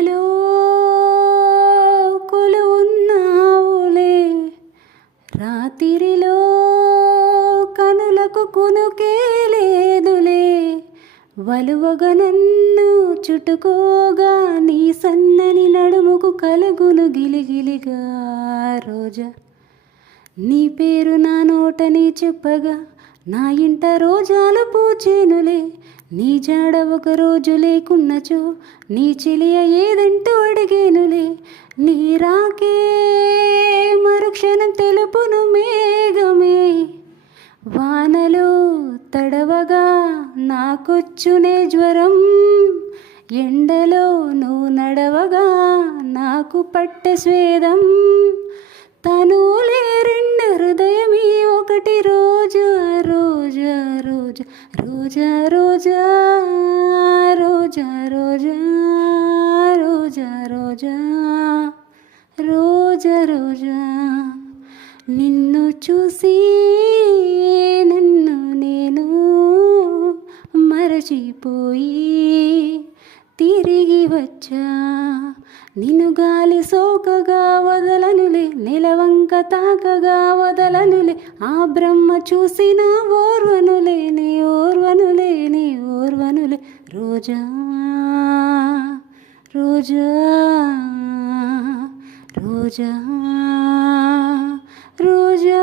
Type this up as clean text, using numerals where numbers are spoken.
కలలో కొలువున్నావులే, రాత్రిలో కనులకు కునుకే లేదులే, వలువగా నన్ను చుట్టుకోగా నీ సన్నని నడుముకు కలుగును గిలిగిలిగా రోజా. నీ పేరు నా నోటని చెప్పగా నా ఇంట రోజాలు పూచేనులే, నీ జాడ ఒక రోజు లేకున్నచో నీ చెలియ ఏదంటూ అడిగేనులే. నీ రాకే మరుక్షణం తెలుపును మేఘమే, వానలో తడవగా నాకొచ్చునే జ్వరం, ఎండలో నువ్వు నడవగా నాకు పట్టె స్వేదం. తనులే రెండు హృదయమీ ఒకటి రోజా రోజా రోజా రోజా రోజా రోజా రోజా రోజా రోజా రోజా రోజా. నిన్ను చూసి నన్ను నేను మరచిపోయి తిరిగి వచ్చా, నిన్ను గాలి సోకగా వదలనులే, నెలవంక తాకగా వదలనులే, ఆ బ్రహ్మ చూసిన ఓర్వనులే నీ ఓర్వనులే నీ ఓర్వనులే. రోజా రోజా రోజా రోజా.